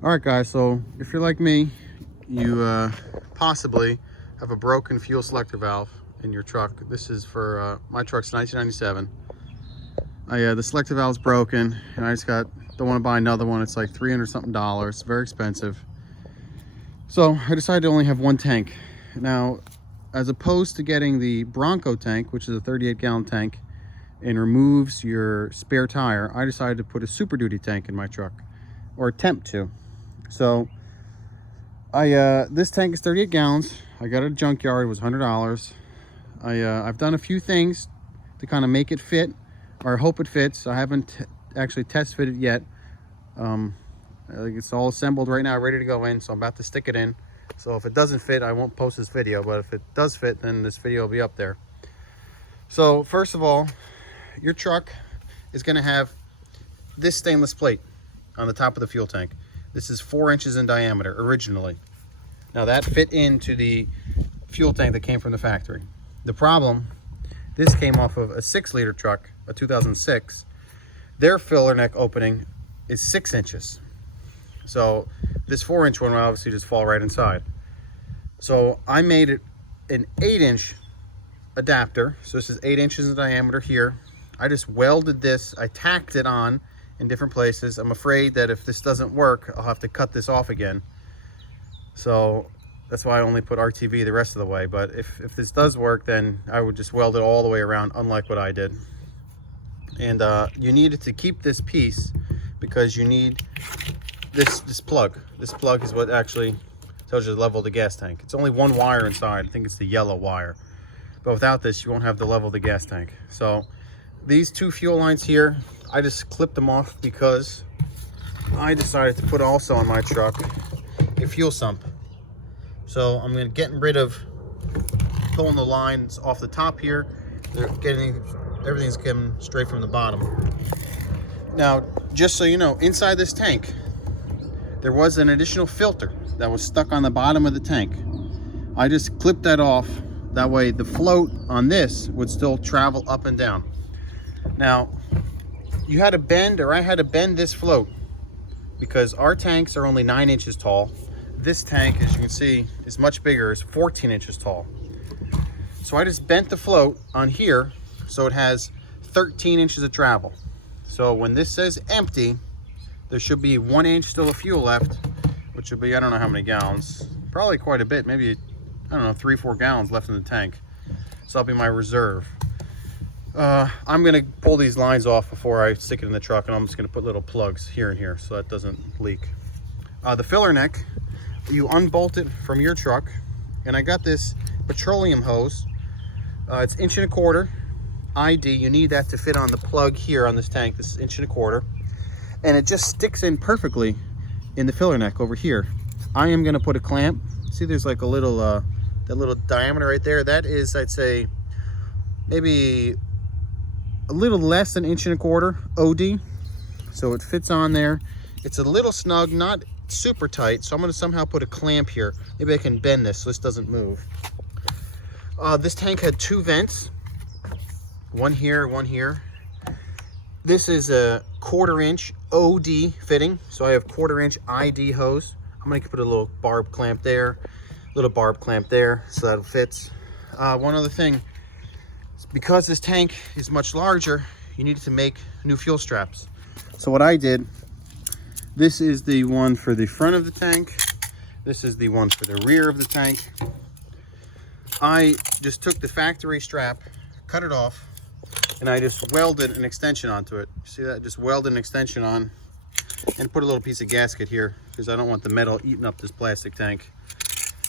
All right, guys, so if you're like me, you possibly have a broken fuel selector valve in your truck. This is for my truck's 1997. The selector valve's broken, and I just don't want to buy another one. It's like 300 something dollars, very expensive. So I decided to only have one tank. Now, as opposed to getting the Bronco tank, which is a 38-gallon tank and removes your spare tire, I decided to put a Super Duty tank in my truck, or attempt to. So this tank is 38 gallons. I got it at a junkyard. It was $100. I've done a few things to kind of make it fit, or I hope it fits. I haven't actually test fitted yet. I think it's all assembled right now, ready to go in, so I'm about to stick it in. So if it doesn't fit, I won't post this video, but if it does fit, then this video will be up there. So first of all, your truck is going to have this stainless plate on the top of the fuel tank. This is 4 inches in diameter originally. Now that fit into the fuel tank that came from the factory. The problem, this came off of a 6-liter truck, a 2006. Their filler neck opening is 6 inches. So this 4-inch one will obviously just fall right inside. So I made it an 8-inch adapter. So this is 8 inches in diameter here. I just welded this, I tacked it on in different places. I'm afraid that if this doesn't work, I'll have to cut this off again. So that's why I only put RTV the rest of the way. But if this does work, then I would just weld it all the way around, unlike what I did. And you needed to keep this piece because you need this plug. This plug is what actually tells you the level of the gas tank. It's only one wire inside. I think it's the yellow wire. But without this, you won't have the level of the gas tank. So these 2 fuel lines here, I just clipped them off because I decided to put also on my truck a fuel sump. So I'm getting rid of pulling the lines off the top here. Everything's coming straight from the bottom. Now, just so you know, inside this tank, there was an additional filter that was stuck on the bottom of the tank. I just clipped that off. That way the float on this would still travel up and down. Now, you had to bend, or I had to bend this float because our tanks are only 9 inches tall. This tank, as you can see, is much bigger. It's 14 inches tall. So I just bent the float on here so it has 13 inches of travel. So when this says empty, there should be 1 inch still of fuel left, which would be, I don't know how many gallons, probably quite a bit, maybe, I don't know, 3-4 gallons left in the tank. So that'll be my reserve. I'm gonna pull these lines off before I stick it in the truck, and I'm just gonna put little plugs here and here so that doesn't leak. The filler neck, you unbolt it from your truck, and I got this petroleum hose. It's 1.25 inches ID. You need that to fit on the plug here on this tank. This is 1.25 inches, and it just sticks in perfectly in the filler neck over here. I am gonna put a clamp. See, there's like a little that little diameter right there. That is, I'd say, maybe a little less than 1.25 inches OD. So it fits on there. It's a little snug, not super tight. So I'm gonna somehow put a clamp here. Maybe I can bend this so this doesn't move. This tank had 2 vents. One here, one here. This is a 1/4 inch OD fitting. So I have 1/4 inch ID hose. I'm gonna put a little barb clamp there, little barb clamp there, so that it fits. One other thing, because this tank is much larger, you needed to make new fuel straps. So what I did, this is the one for the front of the tank. This is the one for the rear of the tank. I just took the factory strap, cut it off, and I just welded an extension onto it. See that? Just welded an extension on and put a little piece of gasket here because I don't want the metal eating up this plastic tank.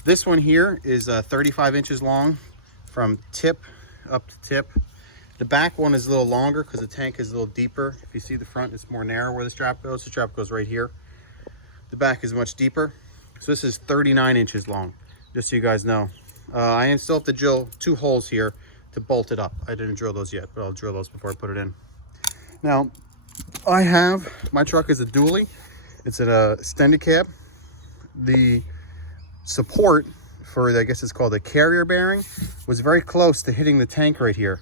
This one here is 35 inches long from tip up to tip. The back one is a little longer because the tank is a little deeper. If you see the front, it's more narrow where the strap goes. The strap goes right here. The back is much deeper. So this is 39 inches long, just so you guys know. I still have to drill 2 holes here to bolt it up. I didn't drill those yet, but I'll drill those before I put it in. Now, my truck is a dually. It's an extended cab. The support for, I guess it's called a carrier bearing, was very close to hitting the tank right here.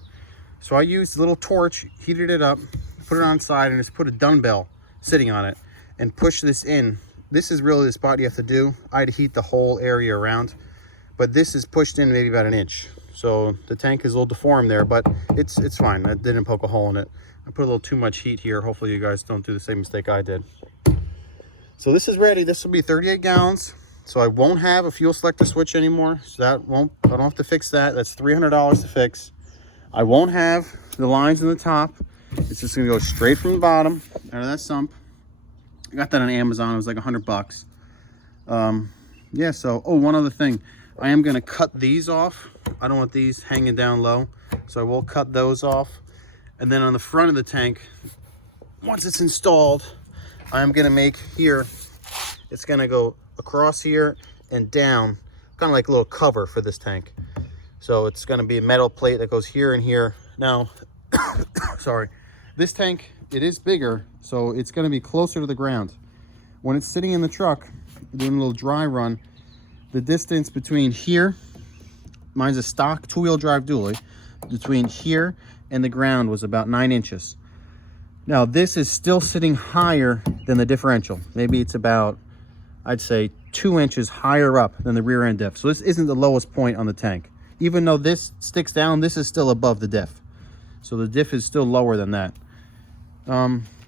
So I used a little torch, heated it up, put it on side, and just put a dumbbell sitting on it and push this in this is really the spot you have to do. I'd heat the whole area around, but this is pushed in maybe about an inch. So the tank is a little deformed there, but it's fine. I didn't poke a hole in it. I put a little too much heat here. Hopefully you guys don't do the same mistake I did. So this is ready. This will be 38 gallons. So I won't have a fuel selector switch anymore. So that won't, I don't have to fix that. That's $300 to fix. I won't have the lines in the top. It's just gonna go straight from the bottom out of that sump. I got that on Amazon. It was like $100. Yeah, so, oh, one other thing. I am gonna cut these off. I don't want these hanging down low. So I will cut those off. And then on the front of the tank, once it's installed, I'm gonna make here, it's gonna go across here and down, kind of like a little cover for this tank. So it's gonna be a metal plate that goes here and here. Now, sorry, this tank, it is bigger, so it's gonna be closer to the ground. When it's sitting in the truck, doing a little dry run, the distance between here, mine's a stock 2-wheel drive dually, between here and the ground was about 9 inches. Now this is still sitting higher than the differential. Maybe it's about, I'd say 2 inches higher up than the rear end diff. So this isn't the lowest point on the tank. Even though this sticks down, this is still above the diff. So the diff is still lower than that.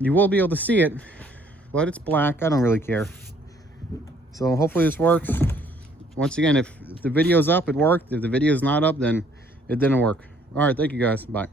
You will be able to see it, but it's black. I don't really care. So hopefully this works. Once again, if the video's up, it worked. If the video's not up, then it didn't work. All right, thank you guys. Bye.